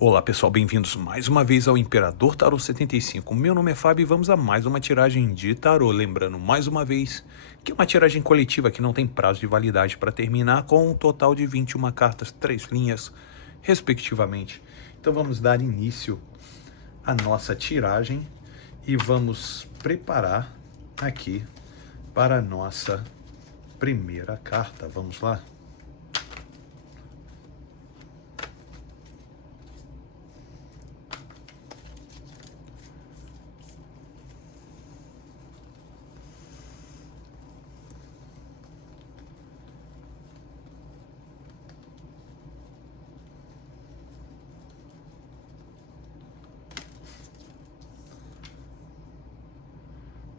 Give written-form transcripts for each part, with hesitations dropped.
Olá pessoal, bem-vindos mais uma vez ao Imperador Tarô 75. Meu nome é Fábio e vamos a mais uma tiragem de tarô. Lembrando mais uma vez que é uma tiragem coletiva que não tem prazo de validade para terminar, com um total de 21 cartas, 3 linhas, respectivamente. Então vamos dar início à nossa tiragem e vamos preparar aqui para a nossa primeira carta. Vamos lá?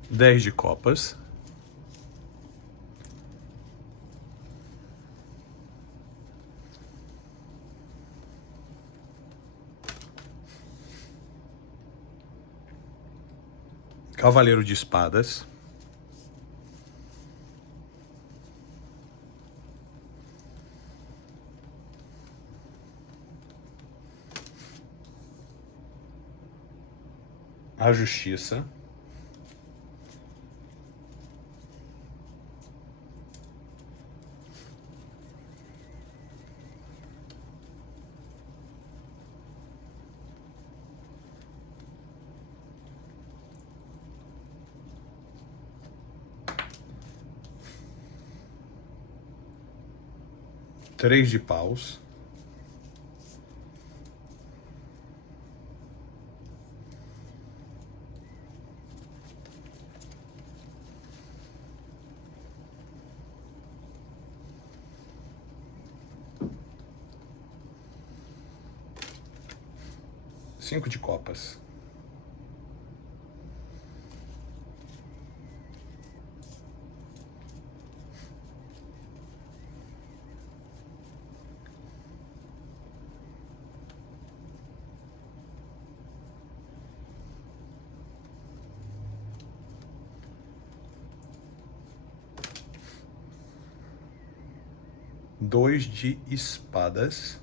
Dez de copas. Cavaleiro de espadas. A justiça. Três de paus. Cinco de copas. Dois de espadas.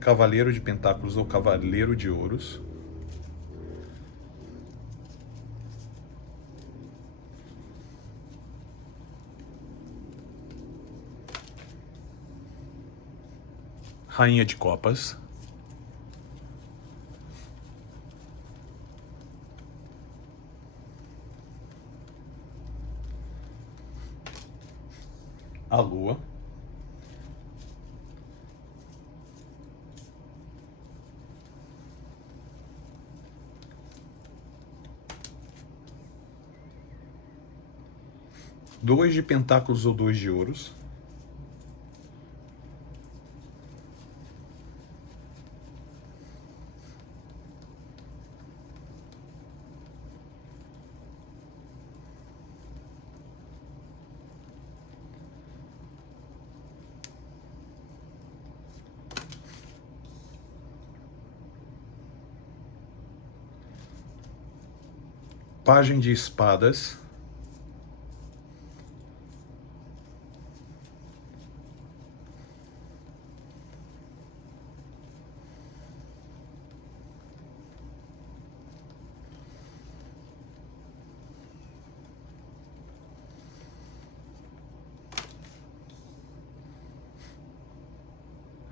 Cavaleiro de pentáculos ou cavaleiro de ouros. Rainha de copas. A lua. Dois de pentáculos ou dois de ouros. Pajem de espadas.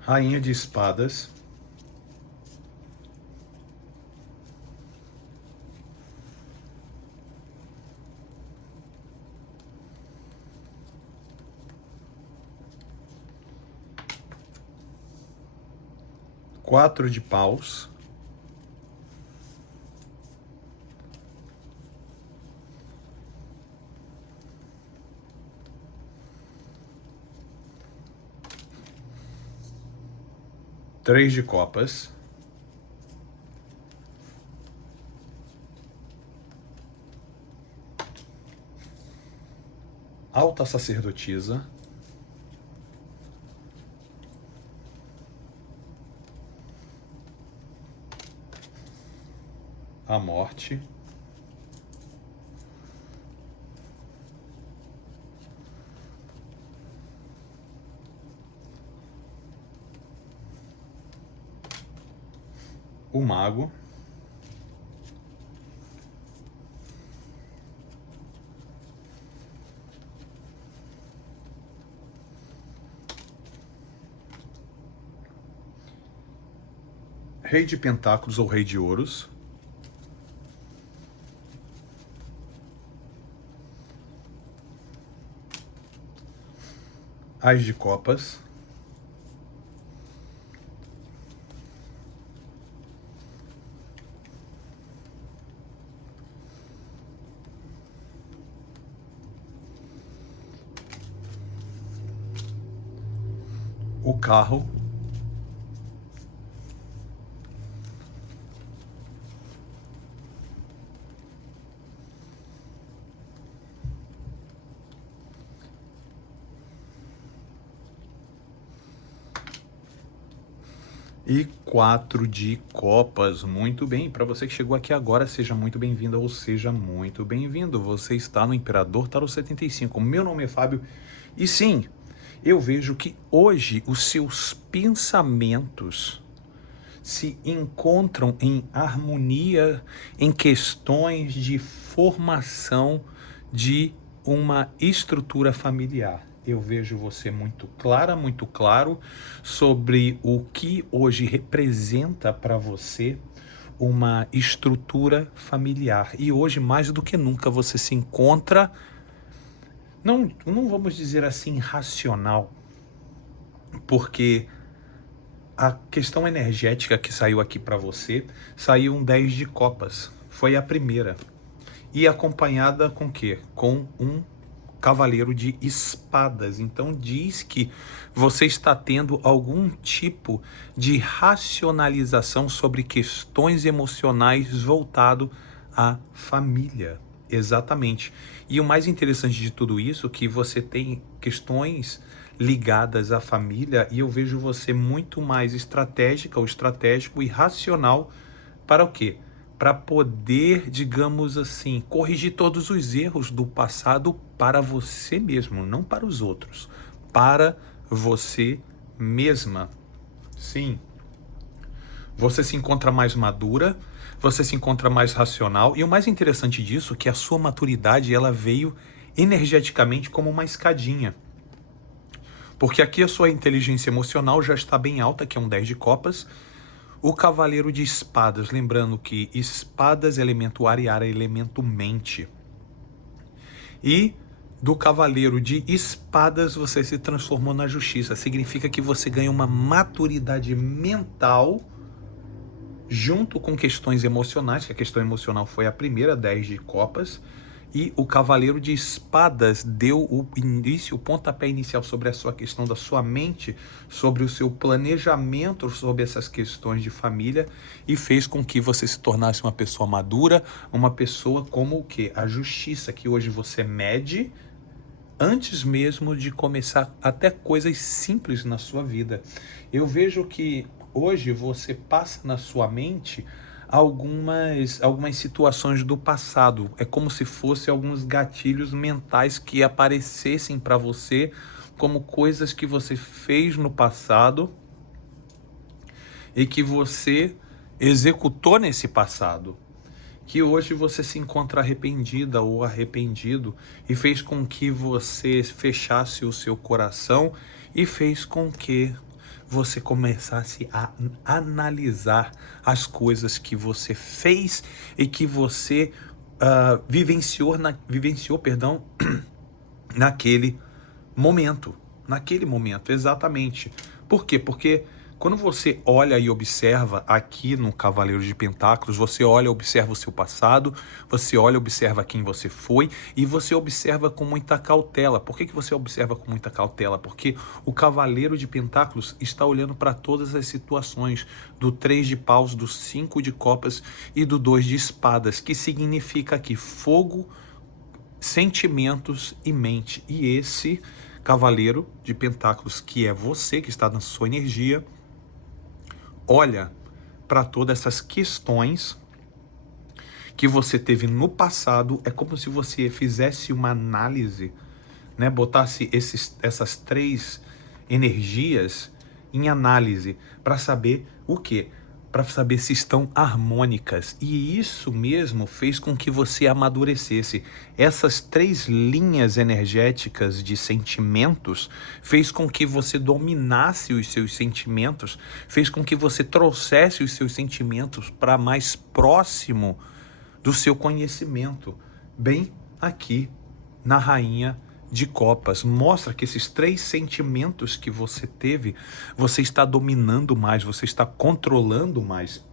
Rainha de espadas. Quatro de paus. Três de copas. alta sacerdotisa, a morte, o mago, rei de pentáculos ou rei de ouros, as de copas, o carro, e 4 de copas. Muito bem, para você que chegou aqui agora, seja muito bem-vinda ou seja muito bem-vindo. Você está no Imperador Tarot 75. Meu nome é Fábio e sim, eu vejo que hoje os seus pensamentos se encontram em harmonia em questões de formação de uma estrutura familiar. Eu vejo você muito clara, muito claro sobre o que hoje representa para você uma estrutura familiar. E hoje, mais do que nunca, você se encontra, não vamos dizer assim, racional, porque a questão energética que saiu aqui para você, saiu um 10 de copas. Foi a primeira. E acompanhada com o quê? Com um cavaleiro de espadas. Então diz que você está tendo algum tipo de racionalização sobre questões emocionais voltado à família. Exatamente. E o mais interessante de tudo isso é que você tem questões ligadas à família e eu vejo você muito mais estratégica ou estratégico e racional para o quê? Para poder, digamos assim, corrigir todos os erros do passado para você mesmo, não para os outros, para você mesma. Sim, você se encontra mais madura, você se encontra mais racional e o mais interessante disso é que a sua maturidade ela veio energeticamente como uma escadinha. Porque aqui a sua inteligência emocional já está bem alta, que é um 10 de copas. O cavaleiro de espadas, lembrando que espadas é elemento ar e ar é elemento mente. E do cavaleiro de espadas você se transformou na justiça. Significa que você ganha uma maturidade mental junto com questões emocionais, que a questão emocional foi a primeira, 10 de copas. E o cavaleiro de espadas deu o início, o pontapé inicial sobre a sua questão da sua mente, sobre o seu planejamento sobre essas questões de família e fez com que você se tornasse uma pessoa madura, uma pessoa como o quê? A justiça, que hoje você mede antes mesmo de começar até coisas simples na sua vida. Eu vejo que hoje você passa na sua mente algumas situações do passado. É como se fosse alguns gatilhos mentais que aparecessem para você como coisas que você fez no passado e que você executou nesse passado. Que hoje você se encontra arrependida ou arrependido e fez com que você fechasse o seu coração e fez com que você começasse a analisar as coisas que você fez e que você vivenciou, naquele momento, exatamente. Por quê? Porque quando você olha e observa aqui no Cavaleiro de Pentáculos, você olha e observa o seu passado, você olha e observa quem você foi e você observa com muita cautela. Por que você observa com muita cautela? Porque o Cavaleiro de Pentáculos está olhando para todas as situações do 3 de paus, do 5 de copas e do 2 de espadas, que significa que fogo sentimentos e mente. E esse cavaleiro de pentáculos, que é você, que está na sua energia, olha para todas essas questões que você teve no passado. É como se você fizesse uma análise, né? Botasse essas três energias em análise para saber o quê? Para saber se estão harmônicas. E isso mesmo fez com que você amadurecesse. Essas três linhas energéticas de sentimentos fez com que você dominasse os seus sentimentos, fez com que você trouxesse os seus sentimentos para mais próximo do seu conhecimento, bem aqui na Rainha de Copas. Mostra que esses três sentimentos que você teve, você está dominando mais, você está controlando mais.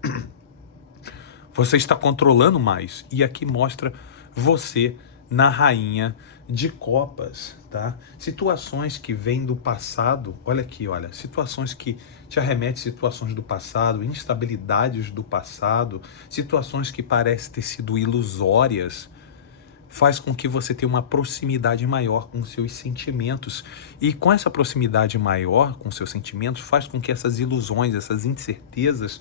Você está controlando mais. E aqui mostra você na Rainha de Copas, tá? Situações que vêm do passado, olha aqui, olha, situações que te arremetem, situações do passado, instabilidades do passado, situações que parecem ter sido ilusórias, faz com que você tenha uma proximidade maior com seus sentimentos. E com essa proximidade maior com seus sentimentos, faz com que essas ilusões, essas incertezas,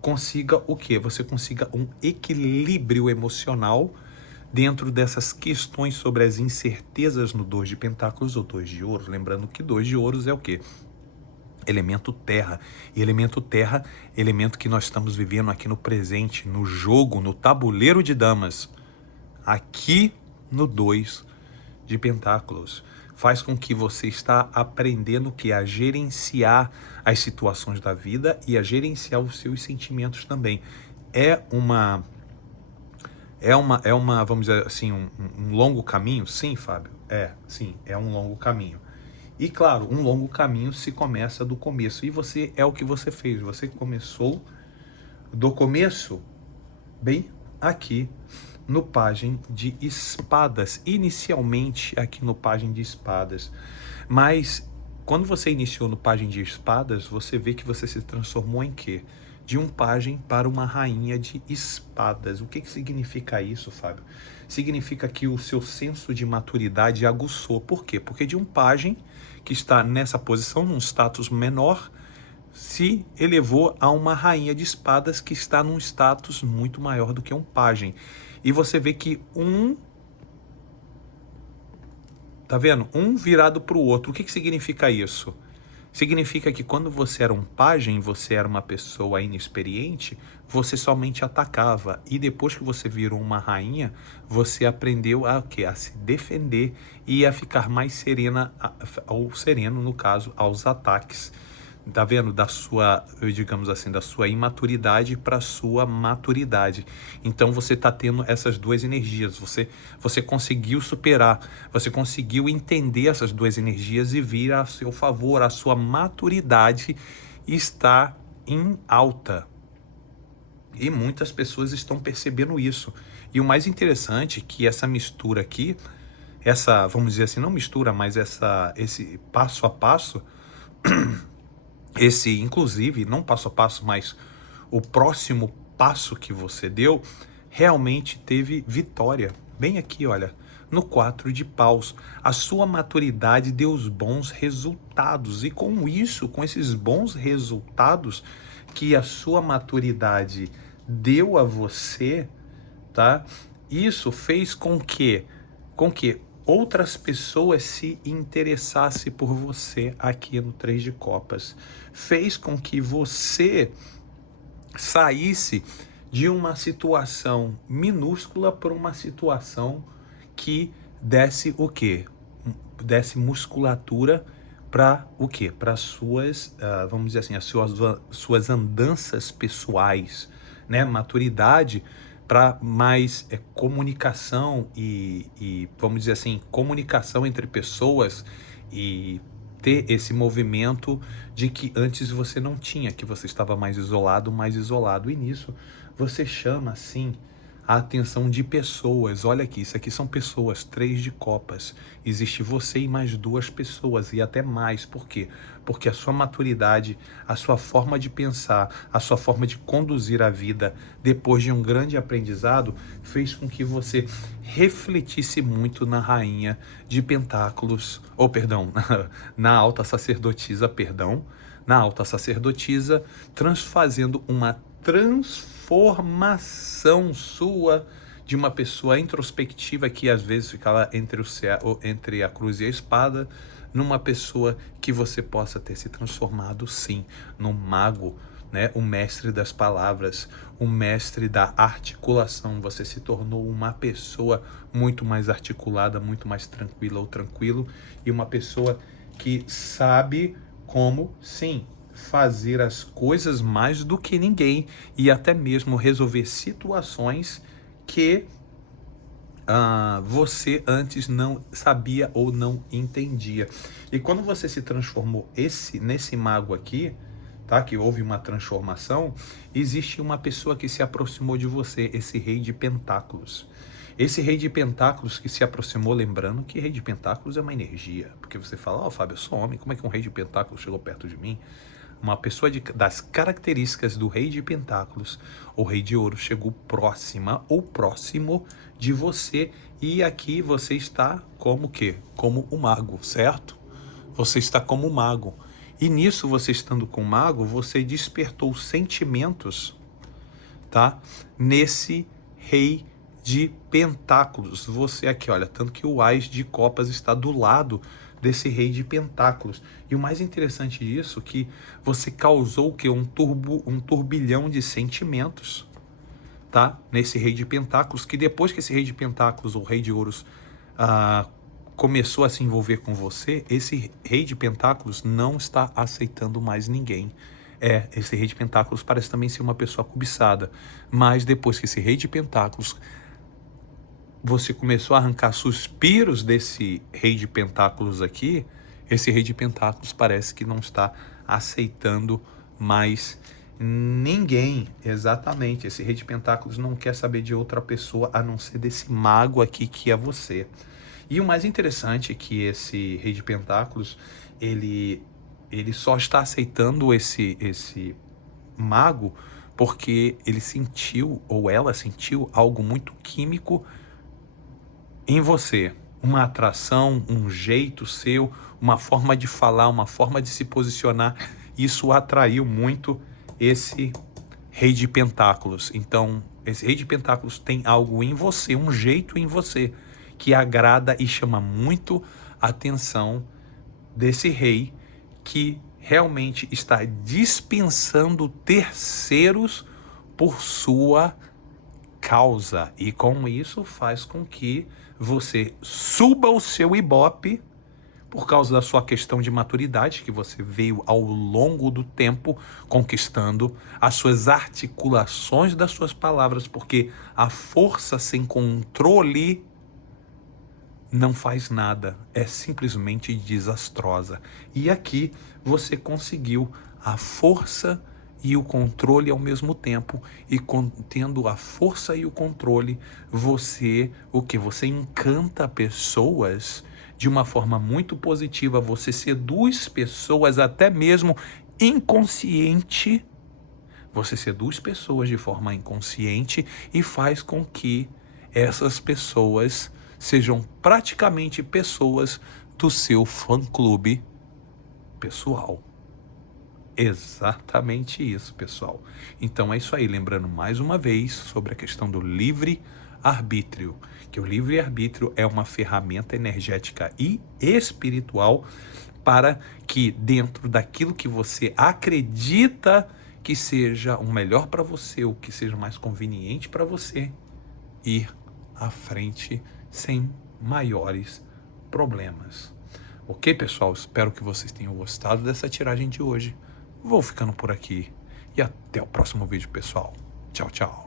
consiga o quê? Você consiga um equilíbrio emocional dentro dessas questões sobre as incertezas no 2 de pentáculos ou 2 de ouros. Lembrando que 2 de ouros é o quê? Elemento terra. E elemento terra, elemento que nós estamos vivendo aqui no presente, no jogo, no tabuleiro de damas. Aqui no 2 de pentáculos. Faz com que você está aprendendo que a gerenciar as situações da vida e a gerenciar os seus sentimentos também. É uma, vamos dizer assim, um longo caminho? Sim, Fábio. Sim, é um longo caminho. E claro, um longo caminho se começa do começo. E você é o que você fez. Você começou do começo, bem aqui no Pajem de Espadas, inicialmente aqui no Pajem de Espadas. Mas quando você iniciou no Pajem de Espadas, você vê que você se transformou em quê? De um pajem para uma rainha de espadas. O que significa isso, Fábio? Significa que o seu senso de maturidade aguçou. Por quê? Porque de um pajem que está nessa posição, num status menor, se elevou a uma rainha de espadas que está num status muito maior do que um pajem. E você vê que tá vendo? Um virado para o outro. O que significa isso? Significa que quando você era um pajem, você era uma pessoa inexperiente, você somente atacava. E depois que você virou uma rainha, você aprendeu a quê? A se defender e a ficar mais serena, ou sereno, no caso, aos ataques. Tá vendo? Da sua, digamos assim, da sua imaturidade para a sua maturidade. Então você tá tendo essas duas energias. Você conseguiu superar, você conseguiu entender essas duas energias e vir a seu favor. A sua maturidade está em alta. E muitas pessoas estão percebendo isso. E o mais interessante é que essa mistura aqui, essa, vamos dizer assim, não mistura, mas esse passo a passo, esse, inclusive, não passo a passo, mas o próximo passo que você deu, realmente teve vitória. Bem aqui, olha, no 4 de paus. A sua maturidade deu os bons resultados. E com isso, com esses bons resultados que a sua maturidade deu a você, tá? Isso fez com que outras pessoas se interessassem por você aqui no 3 de copas. Fez com que você saísse de uma situação minúscula para uma situação que desse o quê? Desse musculatura para o quê? Para suas, vamos dizer assim, as suas andanças pessoais, né? Maturidade para mais comunicação e, vamos dizer assim, comunicação entre pessoas e ter esse movimento de que antes você não tinha, que você estava mais isolado. E nisso você chama, assim, a atenção de pessoas. Olha aqui, isso aqui são pessoas, 3 de copas. Existe você e mais 2 pessoas, e até mais. Por quê? Porque a sua maturidade, a sua forma de pensar, a sua forma de conduzir a vida, depois de um grande aprendizado, fez com que você refletisse muito na rainha de pentáculos, ou perdão, na alta sacerdotisa, na alta sacerdotisa, fazendo uma transformação sua de uma pessoa introspectiva que às vezes ficava entre a cruz e a espada, numa pessoa que você possa ter se transformado, sim, num mago, né? O mestre das palavras, o mestre da articulação. Você se tornou uma pessoa muito mais articulada, muito mais tranquila ou tranquilo, e uma pessoa que sabe como, sim, fazer as coisas mais do que ninguém, e até mesmo resolver situações que você antes não sabia ou não entendia. E quando você se transformou nesse mago aqui, tá? Que houve uma transformação, existe uma pessoa que se aproximou de você, esse rei de pentáculos. Esse rei de pentáculos que se aproximou, lembrando que rei de pentáculos é uma energia, porque você fala, Fábio, eu sou homem, como é que um rei de pentáculos chegou perto de mim? Uma pessoa das características do rei de pentáculos, o rei de ouro, chegou próxima ou próximo de você, e aqui você está como o quê? Como o mago, certo? Você está como o mago. E nisso, você estando com o mago, você despertou sentimentos, tá? Nesse rei de pentáculos. Você aqui, olha, tanto que o Ás de copas está do lado desse rei de pentáculos. E o mais interessante disso é que você causou o quê? Um turbilhão de sentimentos, tá? Nesse rei de pentáculos, que depois que esse rei de pentáculos, ou rei de ouros, começou a se envolver com você, esse rei de pentáculos não está aceitando mais ninguém. Esse rei de pentáculos parece também ser uma pessoa cobiçada, mas depois que esse rei de pentáculos, você começou a arrancar suspiros desse rei de pentáculos aqui, esse rei de pentáculos parece que não está aceitando mais ninguém. Exatamente, esse rei de pentáculos não quer saber de outra pessoa a não ser desse mago aqui que é você. E o mais interessante é que esse rei de pentáculos, ele só está aceitando esse mago porque ele sentiu, ou ela sentiu, algo muito químico em você. Uma atração, um jeito seu, uma forma de falar, uma forma de se posicionar. Isso atraiu muito esse rei de pentáculos. Então, esse rei de pentáculos tem algo em você, um jeito em você, que agrada e chama muito a atenção desse rei, que realmente está dispensando terceiros por sua causa. E com isso faz com que você suba o seu ibope por causa da sua questão de maturidade, que você veio ao longo do tempo conquistando as suas articulações das suas palavras, porque a força sem controle não faz nada, é simplesmente desastrosa. E aqui você conseguiu a força e o controle ao mesmo tempo, e tendo a força e o controle, você encanta pessoas de uma forma muito positiva, você seduz pessoas até mesmo inconsciente, você seduz pessoas de forma inconsciente e faz com que essas pessoas sejam praticamente pessoas do seu fã-clube pessoal. Exatamente isso, pessoal. Então é isso aí, lembrando mais uma vez sobre a questão do livre-arbítrio, que o livre-arbítrio é uma ferramenta energética e espiritual para que, dentro daquilo que você acredita que seja o melhor para você, o que seja mais conveniente para você, ir à frente sem maiores problemas. Ok, pessoal? Espero que vocês tenham gostado dessa tiragem de hoje. Vou ficando por aqui e até o próximo vídeo, pessoal. Tchau, tchau.